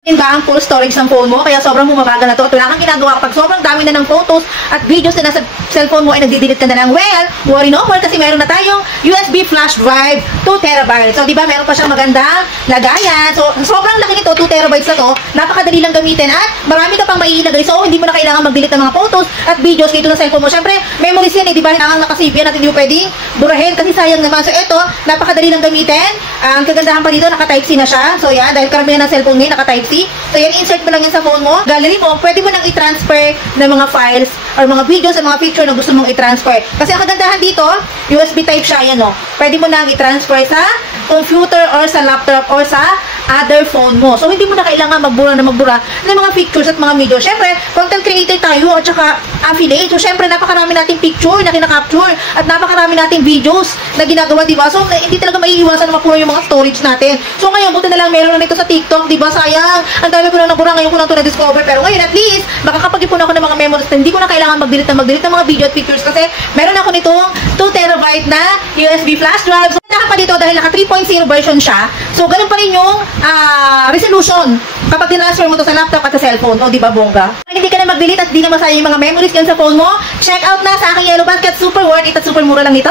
ba ang full storage ng phone mo, kaya sobrang bumabagal na to at wala kang ginagawa kapag sobrang dami na ng photos at videos na nasa cellphone mo ay nagdi-delete ka na lang. Well, worry no more kasi meron na tayong USB flash drive 2TB. So, di ba, meron pa siyang magandang lagayan. So, sobrang laki nito, 2TB na to. Napakadali lang gamitin at marami ka pang maiilagay. So, hindi mo na kailangan mag-delete ng mga photos at videos dito ng cellphone mo. Syempre, memories yan eh, di ba? Kailangan nakasave yan at hindi mo pwedeng burahin kasi sayang naman. So, ito, napakadali lang gamitin. Ang kagandahan pa dito, naka-Type-C na siya. So, yan, dahil karamihan ng cellphone ngayon, naka-Type-C. So, yan, insert mo lang yan sa phone mo. Gallery mo, pwede mo nang i-transfer ng mga files or mga videos o mga picture na gusto mong i-transfer. Kasi ang kagandahan dito, USB type siya, yan o. Pwede mo nang i-transfer sa computer or sa laptop or sa other phone mo. So, hindi mo na kailangan magbura ng mga pictures at mga videos. Siyempre, content creator tayo at saka affiliate. So, siyempre, napakarami nating picture na kinakapture at napakarami nating videos na ginagawa, diba? So, hindi talaga maiiwasan na mapura yung mga storage natin. So, ngayon, buti na lang meron na nito sa TikTok, diba? Sayang, ang dami ko lang nabura, ngayon ko lang ito na-discover. Pero ngayon, at least, makakapag-ipon ako ng mga memories na hindi ko na kailangan mag-delete ng mga video at pictures kasi meron ako nitong 2TB na USB flash drive. So, pa dito dahil naka 3.0 version siya. So, ganun pa rin yung resolution kapag tinransfer mo to sa laptop at sa cellphone. O, di ba, bongga? Kung hindi ka na mag-delete at di na masaya yung mga memories yan sa phone mo, check out na sa aking Yellow Basket. Super worth it at super mura lang nito.